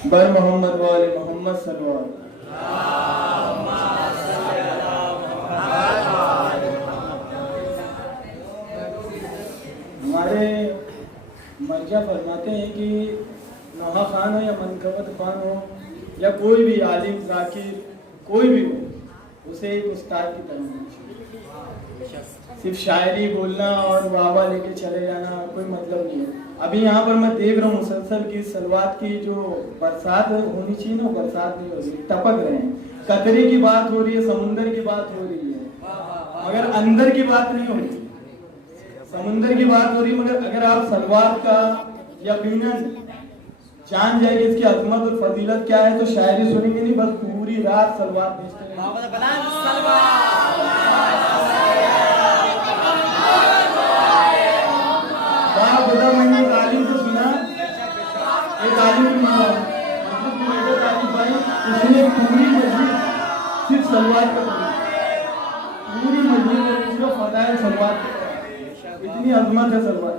बर मोहम्मद वाले मोहम्मद सल्लल्लाहु हमारे मर्जा फरमाते हैं कि नोहा खान हो या मनकबत खान हो या कोई भी आलिम जाकिर कोई भी हो, उसे एक उस्ताद की तरह होना चाहिए। सिर्फ शायरी बोलना और वाह लेके चले जाना कोई मतलब नहीं है। अभी यहाँ पर मैं देख रहा हूँ मुसलसल की सलवात की जो बरसात होनी चाहिए ना, बरसात नहीं हो रही, टपक रहे हैं। कतरे की बात हो रही है, समुंदर की बात हो रही है, मगर अंदर की बात नहीं हो रही। समुंदर की बात हो रही है, मगर अगर आप सलवात का यकीनन जान जाएंगे इसकी अजमत और फजीलत क्या है, तो शायरी सुनेंगे नहीं, बस पूरी रात सलवात भेजते रहेंगे। खुदा मैंने एक आलिम से सुना, एक आलिम उसने पूरी मस्जिद सिर्फ सलवात का पूरी मस्जिद में उसको फदाइल सलवात, इतनी अजमत है सलवात।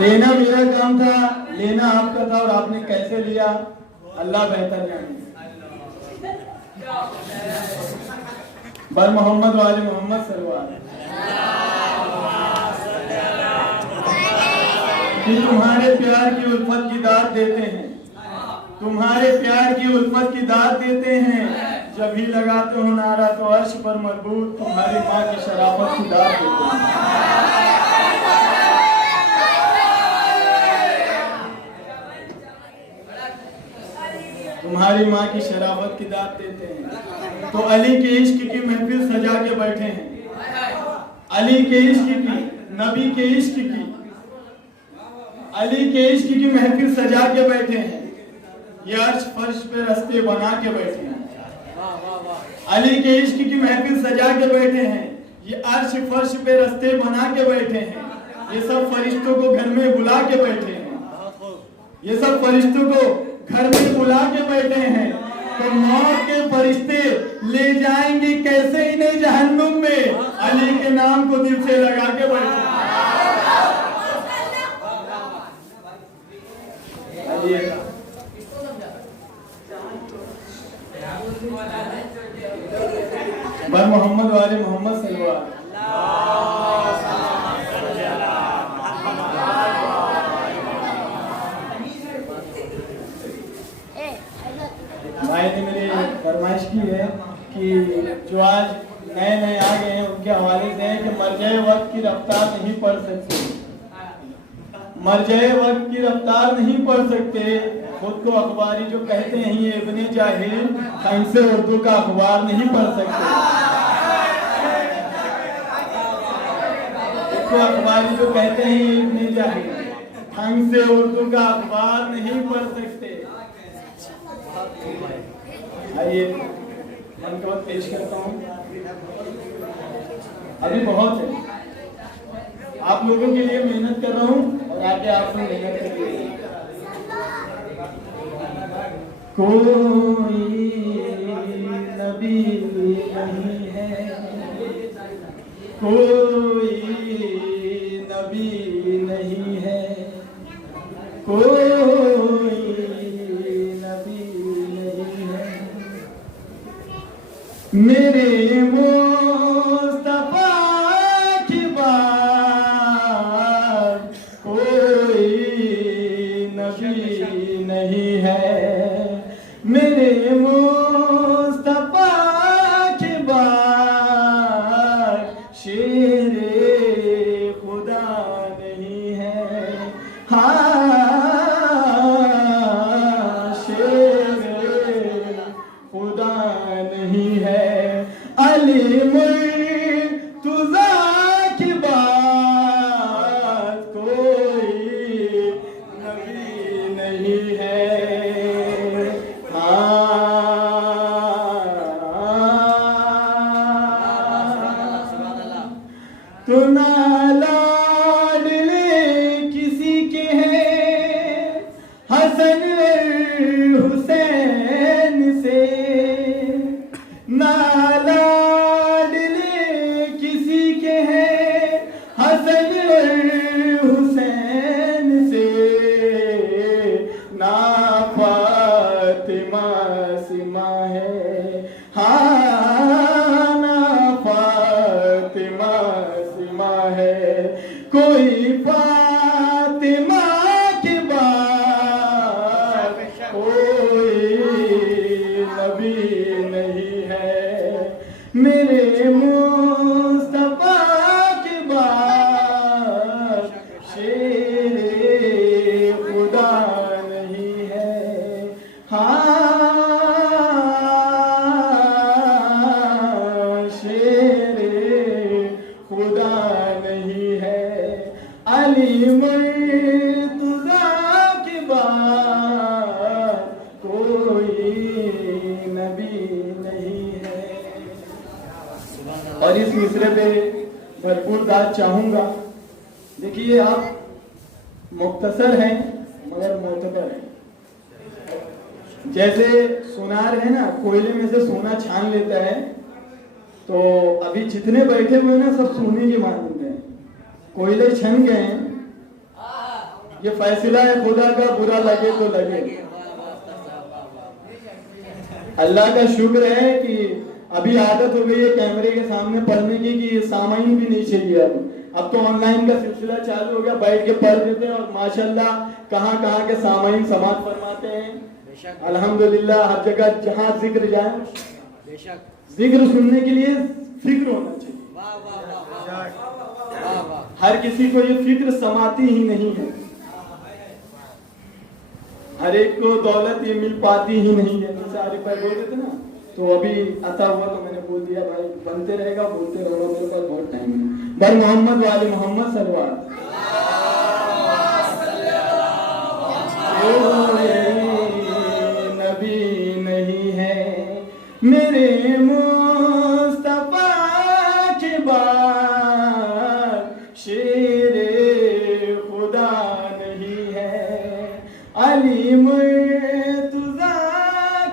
लेना मेरा काम था, लेना आपका था, और आपने कैसे लिया अल्लाह बेहतर जाने। बर मोहम्मद वाले मोहम्मद सल्लल्लाहु कि तुम्हारे प्यार की उल्फत की दाद देते हैं, तुम्हारे प्यार की उल्फत की दाद देते हैं, जब भी लगाते हो नारा तो अर्श पर मजबूत तुम्हारी माँ की शराफत की दाद देते हैं। तुम्हारी माँ की शराफत की दाद देते हैं। तो अली के इश्क की महफिल सजा के बैठे हैं, अली के इश्क की, नबी के इश्क की, अली के इश्क की महफिल सजा के बैठे हैं। ये अर्श फर्श पे रस्ते बना के बैठे हैं, अली के इश्क की महफिल सजा के बैठे हैं। ये अर्श फर्श पे रस्ते बना के बैठे हैं। ये सब फरिश्तों को घर में बुला के बैठे हैं, ये सब फरिश्तों को घर में बुला के बैठे हैं। तो मौत के फरिश्ते ले जाएंगे कैसे इन्हें जहन्नुम में, अली के नाम को दिल से लगा के बैठे हैं। बर मोहम्मद वाले मोहम्मद सल्लल्लाहु भाई ने मेरी फरमाइश की है कि जो आज नए नए आ गए हैं उनके हवाले से है कि मरजाए वक्त की रफ्तार नहीं पढ़ सकते, मरजाए वक्त की रफ्तार नहीं पढ़ सकते। खुद को अखबारी जो कहते हैं ये इब्ने जाहिल, हमसे उर्दू का अखबार नहीं पढ़ सकते। खुद को अखबारी जो कहते हैं ये इब्ने जाहिल, हमसे उर्दू का अखबार नहीं पढ़ सकते। आइए मनकबत पेश करता हूँ। अभी बहुत है, आप लोगों के लिए मेहनत कर रहा हूँ और आगे आप लोग मेहनत करिए। कोई नबी नहीं है, कोई नबी नहीं है, कोई मेरे मुस्तफा की बात कोई नबी नहीं है, मेरे मुस्तफा की बात शेरे लाडले किसी के हैं हसन हुसैन से, ना लाडले किसी के हैं हसन हुसैन से, ना फातिमा सिमा है, हाँ ना फातिमा सिमा है, कोई फातिमा के बाद कोई नबी नहीं है, मेरे मुस्तफा के बाद शेरे खुदा नहीं है, हाँ शेरे खुदा नहीं है, अली मुर्तज़ा के बाद कोई नबी नहीं है। और इस मिसरे पे भरपूर दाद चाहूंगा। देखिए आप मुख्तसर हैं मगर मोतबर हैं। जैसे सोनार है ना, कोयले में से सोना छान लेता है, तो अभी जितने बैठे हुए ना सब सोने के मानते हैं। कोयले छन गए हैं, ये फैसला है खुदा का, बुरा लगे तो लगे। अल्लाह का शुक्र है कि अभी आदत हो गई है कैमरे के सामने पढ़ने की कि सामाइन भी नहीं चाहिए। अब तो ऑनलाइन का सिलसिला चालू हो गया, बैठ के पढ़ देते हैं और माशाल्लाह कहाँ के सामाइन समाप्त फरमाते हैं। अल्हम्दुलिल्लाह हर जगह जहाँ जिक्र जाए, जिक्र सुनने के लिए फिक्र होना चाहिए। हर किसी को ये फिक्र समाती ही नहीं है, हर एक को दौलत ये मिल पाती ही नहीं है। जैसे आरिफ भाई बोल रहे थे ना, तो अभी आता हुआ तो मैंने बोल दिया भाई बनते रहेगा, बोलते रहो, मेरे पास बहुत टाइम है। बर मोहम्मद वाले मोहम्मद सलवार नबी नहीं है, मेरे मुस्तफा के बाद शेरे खुदा नहीं है, अली मुर्तज़ा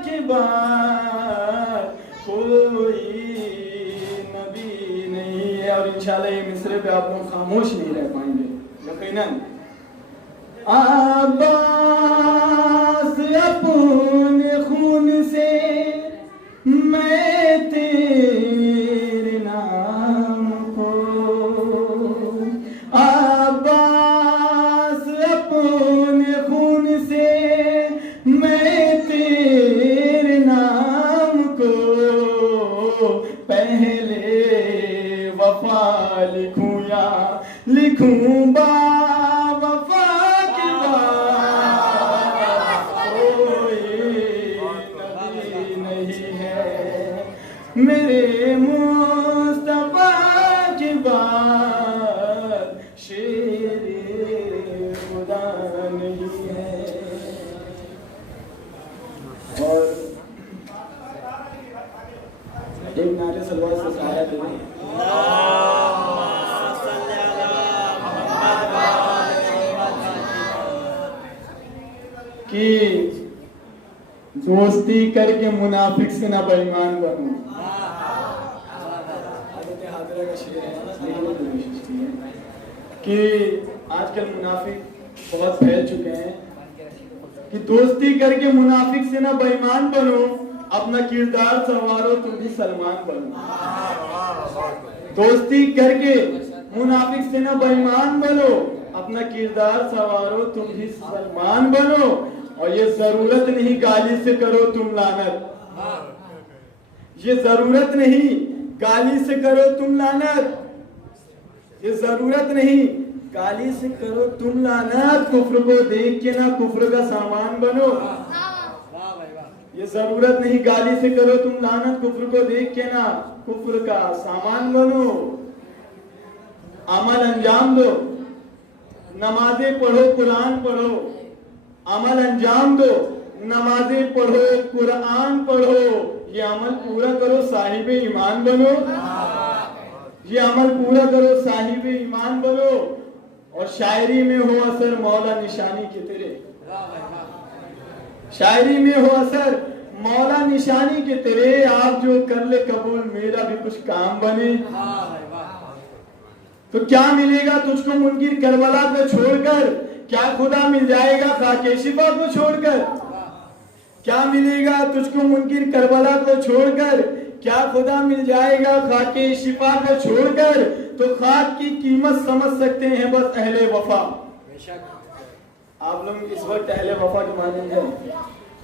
के बाद कोई नबी नहीं है। और इंशाल्लाह ये मिसरे पे आप लोग खामोश नहीं रह पाएंगे यकीनन। अब्बास अपने खून से मैं तेरे नाम को, अब्बास अपने खून से मैं तेरे नाम को पहले वफा लिखूं या लिखूं बावफा के बाद कोई नबी नहीं है, मेरे मुस्तफा के बाद शेरे खुदा नहीं है। और एक नारे सलवार से सहारा देंगे। कि दोस्ती करके मुनाफिक से ना बेईमान बनूं। कि आजकल मुनाफिक बहुत फैल चुके हैं कि दोस्ती करके मुनाफिक से ना बेईमान बनो, अपना किरदार संवारो तुम भी सलमान बनो। दोस्ती करके मुनाफिक से ना बेईमान बनो, अपना किरदार संवारो तुम भी सलमान बनो। और ये जरूरत नहीं गाली से करो तुम लानत, ये जरूरत नहीं गाली से करो तुम लानत, ये जरूरत नहीं गाली से करो तुम लानत। कुफ्र को देख के ना कुफ्र का सामान बनो, ये जरूरत नहीं गाली से करो तुम लानत, कुफ्र को देख के ना कुफ्र का सामान बनो। अमल अंजाम दो, नमाजें पढ़ो, कुरान पढ़ो, अमल अंजाम दो, नमाजें पढ़ो, कुरान पढ़ो, ये अमल पूरा करो, साहिब ईमान बनो। ये अमल पूरा करो, साहिब ईमान बनो, और शायरी में हो असर मौला निशानी के तेरे, शायरी में हो असर मौला निशानी के तेरे, आप जो कर ले कबूल मेरा भी कुछ काम बने। तो क्या मिलेगा तुझको मुनकिर करबला को छोड़कर, क्या खुदा मिल जाएगा खाके शिफा को छोड़कर, क्या मिलेगा तुझको मुनकिर करबला को छोड़कर, क्या खुदा मिल जाएगा खाके शिफा को छोड़कर। तो खाक की कीमत समझ सकते हैं बस अहले वफा। आप लोग इस वक्त अहले वफा के माने हैं।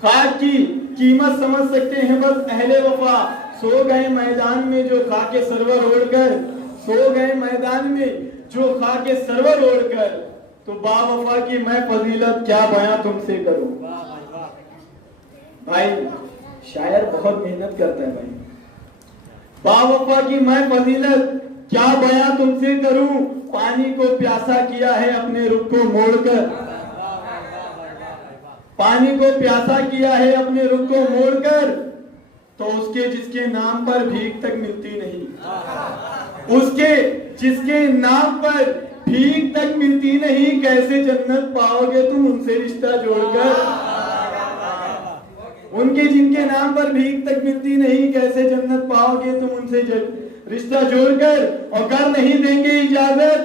खाक की कीमत समझ सकते हैं बस अहले वफा, सो गए मैदान में जो खाके सरवर ओढ़कर, सो गए मैदान में जो खाके सरवर ओढ़कर। तो बावफा की मैं फजीलत क्या बयां तुमसे करूं। भाई शायर बहुत मेहनत करता है भाई। बावफा की मैं फजीलत क्या बयां तुमसे करूं, पानी को प्यासा किया है अपने रुख को मोड़कर, पानी को प्यासा किया है अपने रुख को मोड़कर। तो उसके जिसके नाम पर भीख तक मिलती नहीं, उसके जिसके नाम पर भीख तक मिलती नहीं, कैसे जन्नत पाओगे तुम उनसे रिश्ता जोड़कर। उनके जिनके नाम पर भीख तक मिलती नहीं, कैसे जन्नत पाओगे तुम उनसे रिश्ता जोड़कर। और कर नहीं देंगे इजाजत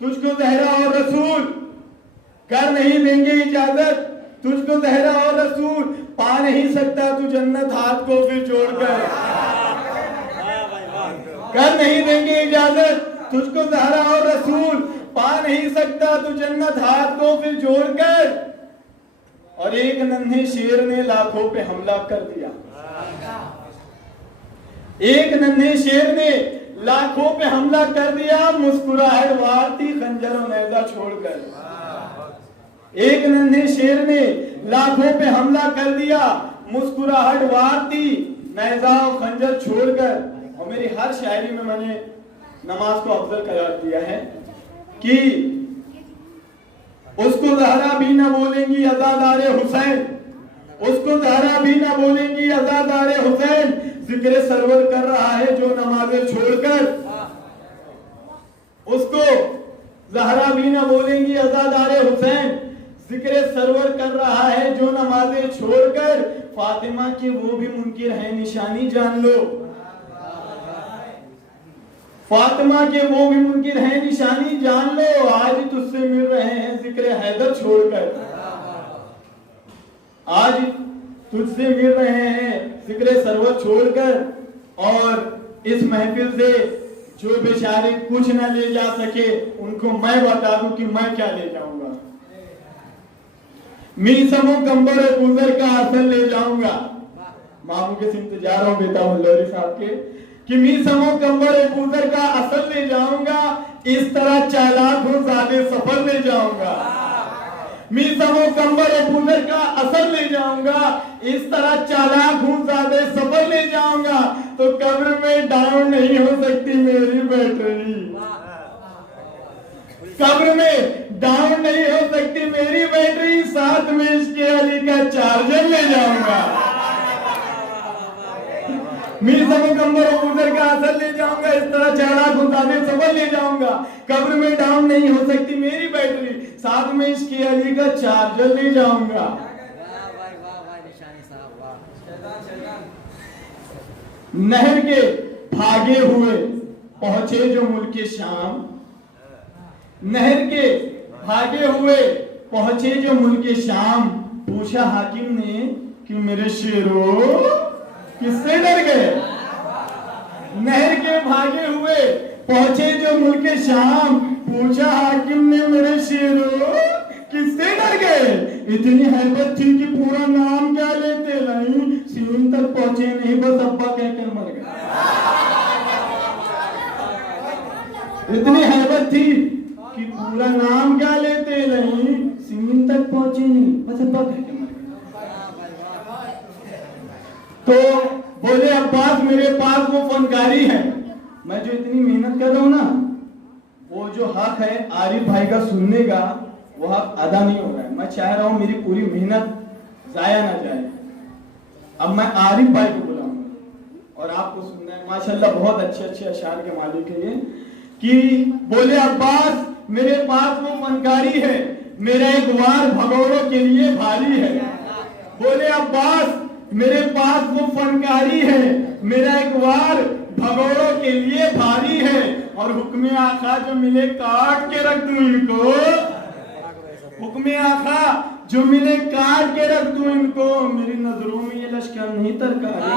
तुझको ज़हरा और रसूल, कर नहीं देंगे इजाजत तुझको ज़हरा और रसूल, पा नहीं सकता तू जन्नत हाथ को फिर जोड़कर। कर नहीं देंगे इजाजत तुझको ज़हरा और रसूल, पा नहीं सकता तू जन्नत हाथ को फिर जोड़कर। और एक नन्हे शेर ने लाखों पे हमला कर दिया, एक नन्हे शेर ने लाखों पे हमला कर दिया, मुस्कुराहट वारती खंजर और नेज़ा छोड़कर। एक नन्हे शेर ने लाखों पे हमला कर दिया, मुस्कुराहट वारती नेज़ा और खंजर छोड़कर। और मेरी हर शायरी में मैंने नमाज को अफजल करार दिया है कि उसको ज़हरा भी ना बोलेंगी अज़ादारे हुसैन, उसको ज़हरा भी ना बोलेंगी अज़ादारे हुसैन, जिक्र सरवर कर रहा है जो नमाज़ें छोड़कर। उसको ज़हरा भी ना बोलेंगी अज़ादारे हुसैन, जिक्र सरवर कर रहा है जो नमाज़ें छोड़कर। फातिमा के वो भी मुनकिर है निशानी जान लो, फातिमा के वो भी मुनकिर है निशानी जान लो, आज तुझसे मिल रहे हैं जिक्र हैदर छोड़कर, आज तुझसे मिल रहे हैं जिक्र सरवर छोड़कर। और इस महफिल से जो बेचारे कुछ ना ले जा सके उनको मैं बता दूं कि मैं क्या ले जाऊंगा। मीसमो कंबर गुजर का असल ले जाऊंगा। मामू के इंतजार हो बेटा मुल्लरी साहब के कि मीसमो कंबर गुजर का असल ले जाऊंगा, इस तरह चालाक हो ज़ादे सफर ले जाऊंगा। मीसमो कंबर गुजर का असल ले जाऊंगा, इस तरह चालाक हूं ज़ादे सफर ले जाऊंगा। तो कब्र में डाउन नहीं हो सकती मेरी बैटरी, कब्र में डाउन नहीं हो सकती मेरी बैटरी, साथ में इसके अली का चार्जर ले जाऊंगा। मीसमो कंबर गुजर का असल ले जाऊंगा, इस तरह चालाक हूं ज़ादे सफर ले जाऊंगा। कब्र में डाउन नहीं हो सकती मेरी बैटरी, साथ में इसके अली का चार्जर ले जाऊंगा। नहर के भागे हुए पहुंचे जो मुल्के शाम, नहर के भागे हुए पहुंचे जो मुल्के शाम, पूछा हाकिम ने कि मेरे शेरों किससे डर गए। नहर के भागे हुए पहुंचे जो मुल्के शाम, पूछा हाकिम ने मेरे शेरों किससे डर गए। इतनी हैबत थी कि पूरा नाम क्या लेते नहीं, सीन तक पहुंचे नहीं बस अब्बा कहकर मर गए। इतनी हैबत थी कि पूरा नाम क्या लेते नहीं, सीन तक पहुंचे नहीं बस अब्बा कहकर मर गए। तो बोले अब्बास मेरे पास वो फनकारी है, मैं जो इतनी मेहनत कर रहा हूं ना, वो जो हक है आरिफ भाई का सुनने का वो हक अदा नहीं हो रहा है। मैं चाह रहा हूं मेरी पूरी मेहनत जाया ना जाए। अब मैं आरिफ भाई को बुलाऊंगा और आपको सुनना है। माशाल्लाह बहुत अच्छे अच्छे अशार के मालिक है ये। कि बोले अब्बास मेरे पास वो फनकारी है, मेरा एक वार भगोड़ों के लिए भारी है। बोले अब्बास मेरे पास वो फनकारी है, मेरा एक वार भगोड़ों के लिए भारी है। और हुक्म आका जो मिले काट के रख दूं इनको, हुक्म आका जो मिले काट के रख दूं इनको, मेरी नजरों में ये लश्कर नहीं तरकारी।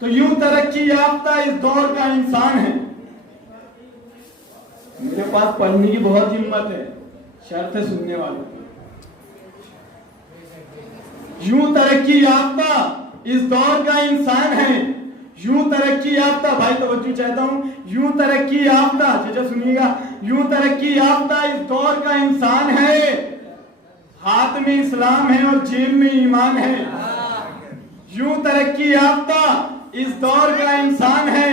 तो यूं तरक्की याफ्ता इस दौर का इंसान है। मेरे पास पढ़ने की बहुत हिम्मत है, शर्त है सुनने वालों की। यूं तरक्की याफ्ता इस दौर का इंसान है, यूं तरक्की याफ्ता, भाई तवज्जो चाहता हूं, यूं तरक्की याफ्ता, चाचा सुनिएगा, यूं तरक्की याफ्ता इस दौर का इंसान है, हाथ में इस्लाम है और जेब में ईमान है। यूं तरक्की याफ्ता इस दौर का इंसान है,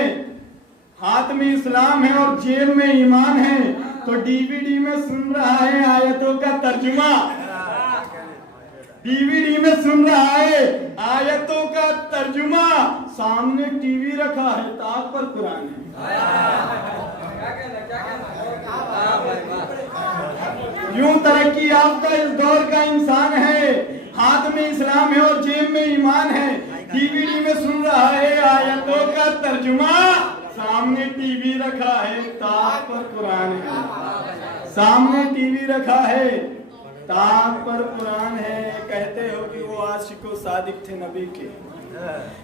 हाथ में इस्लाम है और जेब में ईमान है। तो डीवीडी में सुन रहा है आयतों का तर्जुमा, डीवीडी में सुन रहा है आयतों का तर्जुमा, सामने टीवी रखा है ताक पर कुरान है। यूं तरक्की याफ्ता इस दौर का इंसान है, हाथ में इस्लाम है और जेब में ईमान है। डीवीडी में सुन रहा है आयतों का तर्जुमा, सामने टीवी रखा है ताक पर कुरान है। सामने टीवी रखा है ताक पर कुरान है। कहते हो कि वो आशिको सादिक थे नबी के,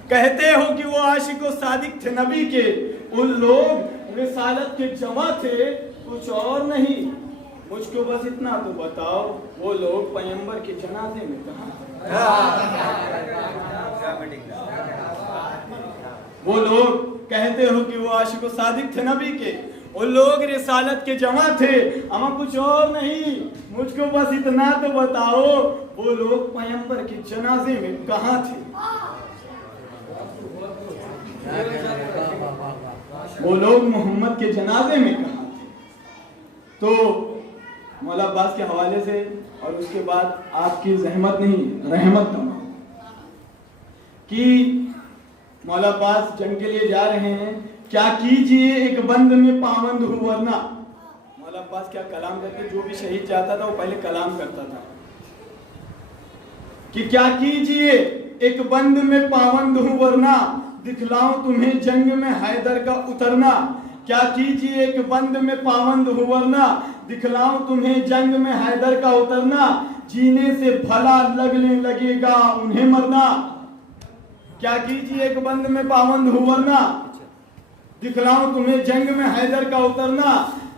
कहते हो कि वो आशिको सादिक थे नबी के। उन लोग रिसालत के जमा थे, कुछ और नहीं। मुझको बस इतना तो बताओ, वो लोग पैगंबर के जनाजे में कहाँ? वो लोग कहते हो कि वो आशिको सादिक थे नबी के, वो लोग रिसालत के जमा थे, अमा कुछ और नहीं। मुझको बस इतना तो बताओ, वो लोग पैगंबर के जनाजे में कहाँ थे? वो लोग मोहम्मद के जनाजे में कहाँ थे? तो मौला अब्बास के हवाले से और उसके बाद आपकी जहमत नहीं रहमत तमाम कि मौला अब्बास जंग के लिए जा रहे हैं। क्या कीजिए एक बंद में पाबंद हूं वरना, मौला अब्बास क्या कलाम करके, जो भी शहीद जाता था वो पहले कलाम करता था कि क्या कीजिए एक बंद में पाबंद हूं वरना, दिखलाऊं तुम्हें जंग में हैदर का उतरना। क्या कीजिए एक बंद में पाबंद हूं वरना, दिखलाऊं तुम्हें जंग में हैदर का उतरना। जीने से भला लगने लगेगा उन्हें मरना। क्या कीजिए एक बंद में पाबंद हूं वरना, दिखलाऊं तुम्हें जंग में हैदर का उतरना।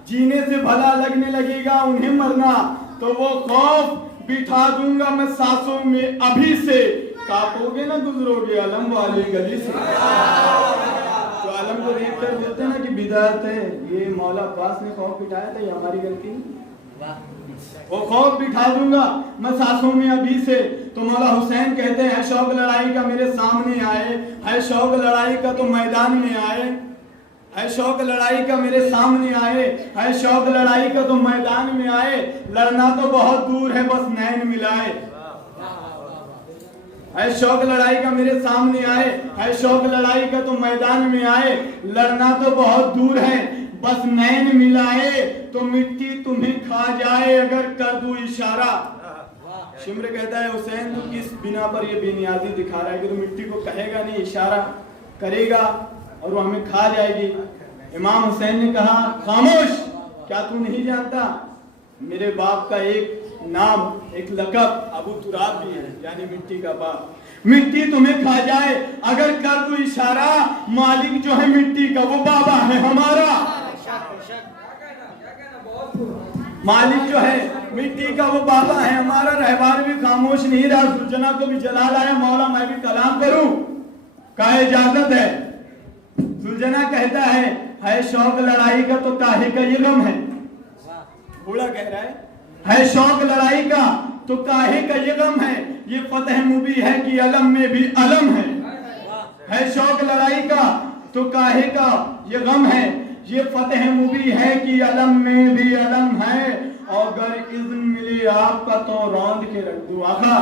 जीने से भला लगने लगेगा उन्हें मरना। तो वो खौफ बिठा दूंगा मैं सांसों में अभी से, कापोगे ना गुजरोगे अलम वाली गली से। तो अलम को देख कर बोलते ना कि बिदात है, ये मौला अब्बास ने खौफ बिठाया था, ये हमारी गलती। वो खौफ बिठा दूंगा मैं सांसों में अभी से। तो मौला हुसैन कहते हैं शौक लड़ाई का मेरे सामने आए, है शौक लड़ाई का तो मैदान में आए, है शौक लड़ाई का मेरे सामने आए, है शौक लड़ाई का तो मैदान में आए। लड़ना तो बहुत दूर है बस नैन मिलाए, है शौक लड़ाई का मेरे सामने आए, है शौक लड़ाई का तो मैदान में आए। लड़ना तो बहुत दूर है बस नैन मिलाए, तो मिट्टी तुम्हें खा जाए अगर कर दूं इशारा। शिमर कहता है हुसैन तू किस बिना पर ये बेनियाजी दिखा रहा है कि तू मिट्टी को कहेगा नहीं, इशारा करेगा और वो हमें खा जाएगी। इमाम हुसैन ने कहा खामोश, क्या तू नहीं जानता मेरे बाप का एक नाम एक लकब अबू तुराब भी है, यानी मिट्टी का बाप। मिट्टी तुम्हें खा जाए अगर कर दूं इशारा, मालिक जो है मिट्टी का वो बाबा है हमारा। मालिक जो है मिट्टी का वो बाबा है हमारा। रहबार भी खामोश नहीं रहा, सुलझना को भी जला लाया, मौला मैं भी कलाम करूं का इजाजत है। सुलझना कहता है शौक लड़ाई का तो काहे का ये गम है। बूढ़ा कह रहा है शौक लड़ाई का तो काहे का ये गम है, ये फतह मुबी है कि अलम में भी अलम है शौक लड़ाई का तो काहे का ये गम है, ये फतह मुबी है कि अलम में भी अलम है। और अगर इज़्न मिले आपका तो रौंद के रख दूं आका।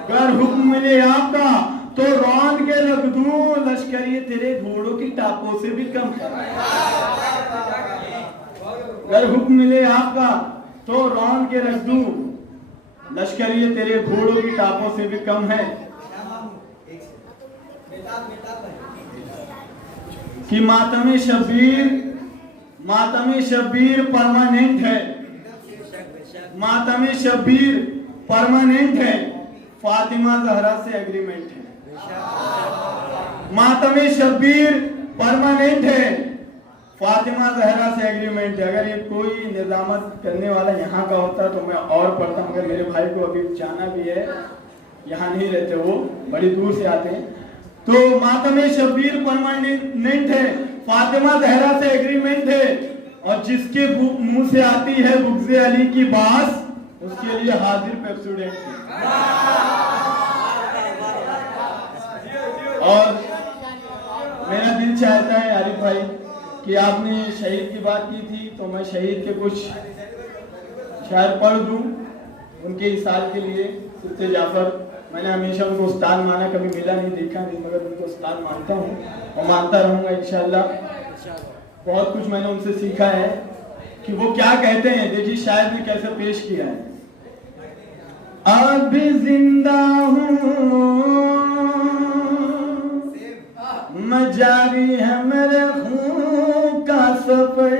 अगर हुक्म मिले आपका तो रौन के रख दूं लश्कर ये तेरे घोड़ों की टापों से भी कम है। अगर हुक्म मिले आपका तो रौन के रख दूं लश्कर ये तेरे घोड़ों की टापों से भी कम है। कि मातमे शब्बीर परमानेंट है, मातमे शब्बीर परमानेंट है, फातिमा जहरा से एग्रीमेंट है। मातमे शब्बीर परमानेंट है, फातिमा जहरा से एग्रीमेंट है। अगर ये कोई निजामत करने वाला यहाँ का होता तो मैं और पढ़ता, मगर मेरे भाई को अभी जाना भी है, यहाँ नहीं रहते, वो बड़ी दूर से आते हैं। तो मातमे शब्बीर परमानेंट है, फातिमा जहरा से एग्रीमेंट है, और जिसके मुंह से आती है बुग़्ज़े अली की बात उसके लिए हाजिर पेप्सोडेंट है। और मेरा दिल चाहता है आरिफ भाई कि आपने शहीद की बात की थी तो मैं शहीद के कुछ शायर पढ़ दूं उनके इसाल के लिए। सिद्दे जाफर, मैंने हमेशा उनको उस्ताद माना, कभी मिला नहीं, देखा नहीं, मगर उनको उस्ताद मानता हूँ और मानता रहूंगा इंशाअल्लाह। बहुत कुछ मैंने उनसे सीखा है कि वो क्या कहते हैं। देखिए शायर ने कैसे पेश किया है। अब जिंदा हूँ मैं, जारी है मेरे खून का सफर,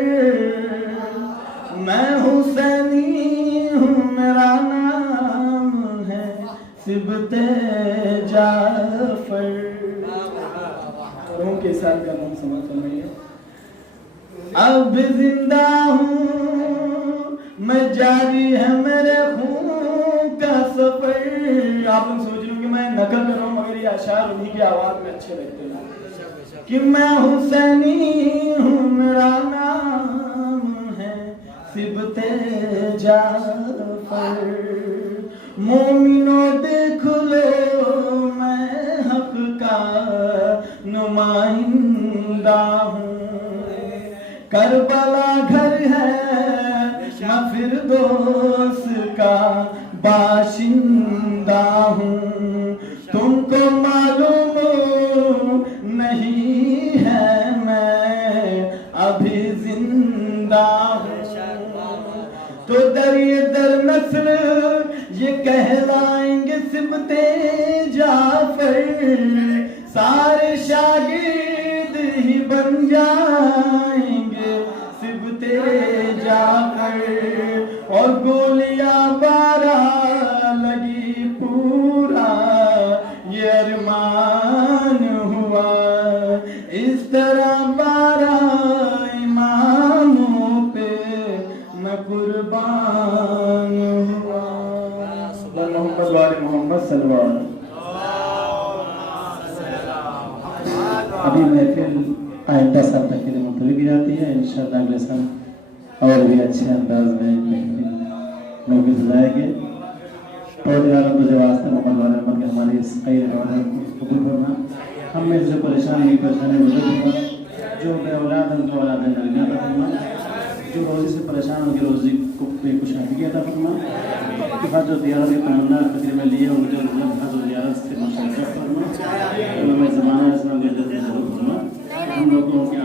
मैं हुसैनी हूँ मेरा नाम है सिबते जाफर। के साथ का नाम समझ रही है। अब जिंदा हूँ मैं, जारी है मेरे खून का सफर। आप लोग सोच रहे हो कि मैं नकल कर रहा हूँ, मगर ये अशार उन्हीं की आवाज में अच्छे लगते हैं कि मैं हुसैनी हूँ मेरा नाम है सिबते जाफर। मोमिनो देख लो मैं हक का नुमाइंदा हूँ, करबला घर है मैं फिरदौस का बाशिंदा हूँ। तुमको मालूम नहीं है मैं अभी जिंदा हूँ, तो दरिए दर नस्ल ये कहलाएंगे सिबते जाफर। सारे शागिर्द ही बन जाएंगे सिबते जाफर, और गोलियां बारा लगी पूरा ये अरमान हुआ। इस तरह बारा इमामों पे मैं कुर्बान हुआ। मोहम्मद वाले मोहम्मद सल्लल्लाहु। अभी महफिल आइंदा साल तक के लिए मुलतवी की जाती है। इंशाअल्लाह अगले साल और भी अच्छे अंदाज में महफिल सजाएंगे। बहुत ज़्यादा मुझे वास्ते मोहम्मद वाले अहमद के हमारी इस कई रिवायत को कबूल करना। हम में जो परेशानी बुजुर्ग जो बेऔलाद हैं उनको औलाद नगरियाँ अता फरमा, जो रोज़ी से परेशान उनकी रोज़ी को बेकुशादगी अता फरमा, हज जो ज़ियारत की तमन्ना फिक्र में लिए उनको जो हज और ज़ियारत से मुशर्रफ फरमा, ज़माना इसमें हम लोगों के